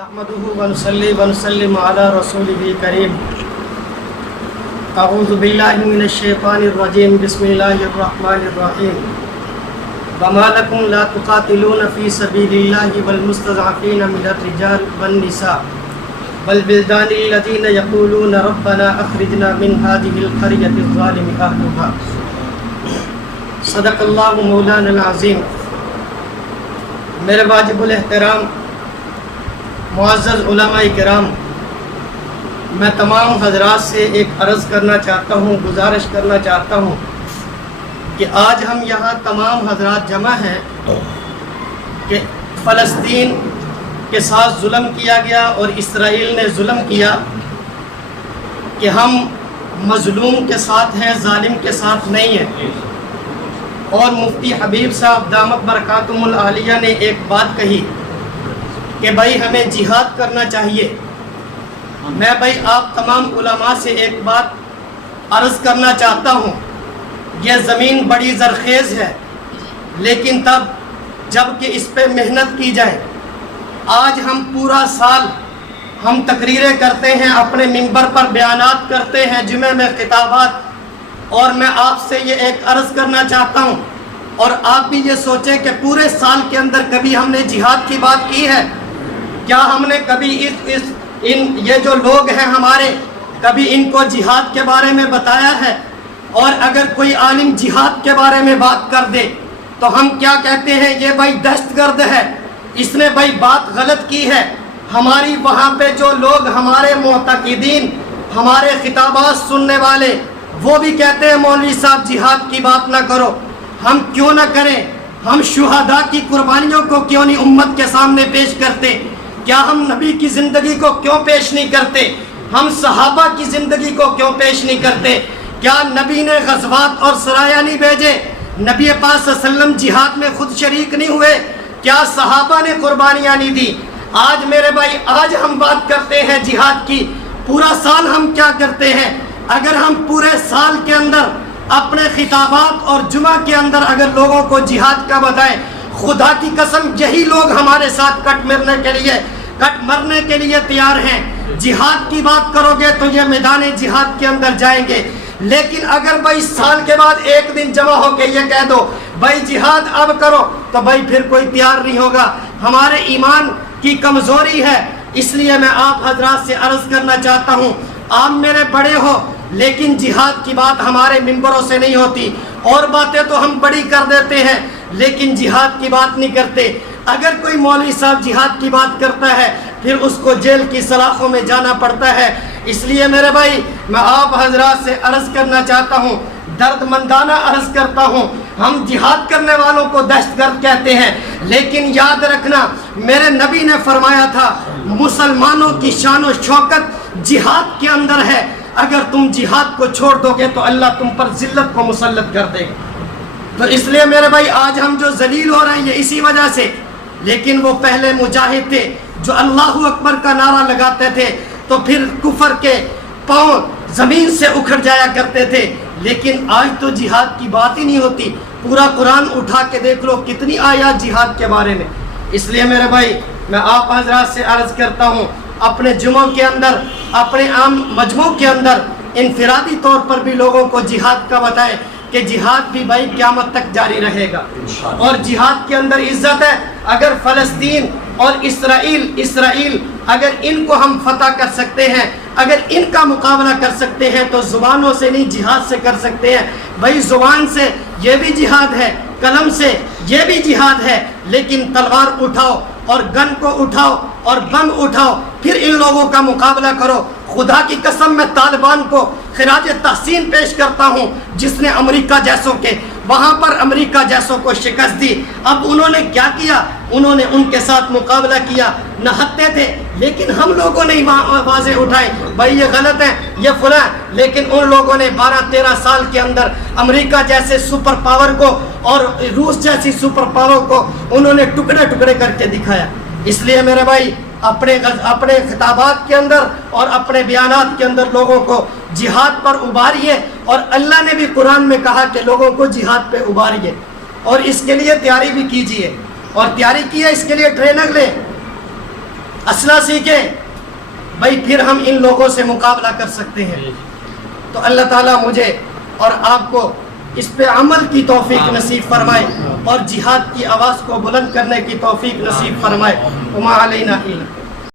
نحمده ونصلي ونسلم على رسوله الكريم. اعوذ باللہ من الشیطان الرجیم. بسم اللہ الرحمن الرحیم. وما لكم لا تقاتلون في سبيل الله والمستضعفين من الرجال والنساء والبلدان الذين يقولون ربنا اخرجنا من هذه القرية الظالم اهلها. صدق اللہ مولانا العظیم. میرے واجب الاحترام معزز علماء کرام، میں تمام حضرات سے ایک عرض کرنا چاہتا ہوں، گزارش کرنا چاہتا ہوں کہ آج ہم یہاں تمام حضرات جمع ہیں کہ فلسطین کے ساتھ ظلم کیا گیا اور اسرائیل نے ظلم کیا کہ ہم مظلوم کے ساتھ ہیں، ظالم کے ساتھ نہیں ہیں. اور مفتی حبیب صاحب دامت برکاتہم العالیہ نے ایک بات کہی کہ بھائی ہمیں جہاد کرنا چاہیے. میں بھائی آپ تمام علماء سے ایک بات عرض کرنا چاہتا ہوں. یہ زمین بڑی زرخیز ہے، لیکن تب جب کہ اس پہ محنت کی جائے. آج ہم پورا سال ہم تقریریں کرتے ہیں، اپنے منبر پر بیانات کرتے ہیں، جمعہ میں خطابات، اور میں آپ سے یہ ایک عرض کرنا چاہتا ہوں اور آپ بھی یہ سوچیں کہ پورے سال کے اندر کبھی ہم نے جہاد کی بات کی ہے؟ کیا ہم نے کبھی یہ جو لوگ ہیں ہمارے، کبھی ان کو جہاد کے بارے میں بتایا ہے؟ اور اگر کوئی عالم جہاد کے بارے میں بات کر دے تو ہم کیا کہتے ہیں؟ یہ بھائی دہشت گرد ہے، اس نے بھائی بات غلط کی ہے. ہماری وہاں پہ جو لوگ ہمارے معتقدین، ہمارے خطابات سننے والے، وہ بھی کہتے ہیں مولوی صاحب جہاد کی بات نہ کرو. ہم کیوں نہ کریں؟ ہم شہداء کی قربانیوں کو کیوں نہیں امت کے سامنے پیش کرتے؟ کیا ہم نبی کی زندگی کو کیوں پیش نہیں کرتے؟ ہم صحابہ کی زندگی کو کیوں پیش نہیں کرتے؟ کیا نبی نے غزوات اور سرایا نہیں بھیجے؟ نبی پاک صلی اللہ علیہ وسلم جہاد میں خود شریک نہیں ہوئے؟ کیا صحابہ نے قربانیاں نہیں دی؟ آج میرے بھائی، آج ہم بات کرتے ہیں جہاد کی. پورا سال ہم کیا کرتے ہیں؟ اگر ہم پورے سال کے اندر اپنے خطابات اور جمعہ کے اندر اگر لوگوں کو جہاد کا بتائیں، خدا کی قسم یہی لوگ ہمارے ساتھ کٹ مرنے کے لیے تیار ہیں. جہاد کی بات کرو گے تو یہ میدان جہاد کے اندر جائیں گے. لیکن اگر بھائی سال کے بعد ایک دن جمع ہو کے یہ کہہ دو بھائی جہاد اب کرو، تو بھائی پھر کوئی تیار نہیں ہوگا. ہمارے ایمان کی کمزوری ہے. اس لیے میں آپ حضرات سے عرض کرنا چاہتا ہوں، آپ میرے بڑے ہو، لیکن جہاد کی بات ہمارے منبروں سے نہیں ہوتی. اور باتیں تو ہم بڑی کر دیتے ہیں، لیکن جہاد کی بات نہیں کرتے. اگر کوئی مولوی صاحب جہاد کی بات کرتا ہے، پھر اس کو جیل کی سلاخوں میں جانا پڑتا ہے. اس لیے میرے بھائی، میں آپ حضرات سے عرض کرنا چاہتا ہوں، درد مندانہ عرض کرتا ہوں، ہم جہاد کرنے والوں کو دہشت گرد کہتے ہیں، لیکن یاد رکھنا میرے نبی نے فرمایا تھا مسلمانوں کی شان و شوکت جہاد کے اندر ہے. اگر تم جہاد کو چھوڑ دو گے تو اللہ تم پر ذلت کو مسلط کر دے گا. تو اس لیے میرے بھائی، آج ہم جو ذلیل ہو رہے ہیں یہ اسی وجہ سے. لیکن وہ پہلے مجاہد تھے جو اللہ اکبر کا نعرہ لگاتے تھے تو پھر کفر کے پاؤں زمین سے اکھڑ جایا کرتے تھے. لیکن آج تو جہاد کی بات ہی نہیں ہوتی. پورا قرآن اٹھا کے دیکھ لو کتنی آیات جہاد کے بارے میں. اس لیے میرے بھائی، میں آپ حضرات سے عرض کرتا ہوں، اپنے جمعوں کے اندر، اپنے عام مجموع کے اندر انفرادی طور پر بھی لوگوں کو جہاد کا بتائیں کہ جہاد بھی بھائی قیامت تک جاری رہے گا. اور جہاد کے اندر عزت ہے. اگر فلسطین اور اسرائیل اگر ان کو ہم فتح کر سکتے ہیں، اگر ان کا مقابلہ کر سکتے ہیں، تو زبانوں سے نہیں جہاد سے کر سکتے ہیں. بھائی زبان سے یہ بھی جہاد ہے، قلم سے یہ بھی جہاد ہے، لیکن تلوار اٹھاؤ اور گن کو اٹھاؤ اور بم اٹھاؤ، پھر ان لوگوں کا مقابلہ کرو. خدا کی قسم میں طالبان کو خراج تحسین پیش کرتا ہوں، جس نے امریکہ جیسوں کے وہاں پر امریکہ جیسوں کو شکست دی. اب انہوں نے کیا کیا؟ انہوں نے ان کے ساتھ مقابلہ کیا. نہتے تھے، لیکن ہم لوگوں نے آوازیں اٹھائیں بھائی یہ غلط ہے، یہ فلاں. لیکن ان لوگوں نے 12-13 سال کے اندر امریکہ جیسے سپر پاور کو اور روس جیسی سپر پاور کو انہوں نے ٹکڑے ٹکڑے کر کے دکھایا. اس لیے میرے بھائی، اپنے خطابات کے اندر اور اپنے بیانات کے اندر لوگوں کو جہاد پر ابھاریے. اور اللہ نے بھی قرآن میں کہا کہ لوگوں کو جہاد پہ ابھاریے، اور اس کے لیے تیاری بھی کیجیے. اور تیاری کی ہے، اس کے لیے ٹریننگ لیں. اسلحہ سیکھیں بھائی، پھر ہم ان لوگوں سے مقابلہ کر سکتے ہیں۔ تو اللہ تعالیٰ مجھے اور آپ کو اس پہ عمل کی توفیق نصیب فرمائے اور جہاد کی آواز کو بلند کرنے کی توفیق نصیب فرمائے۔ وما علینا الا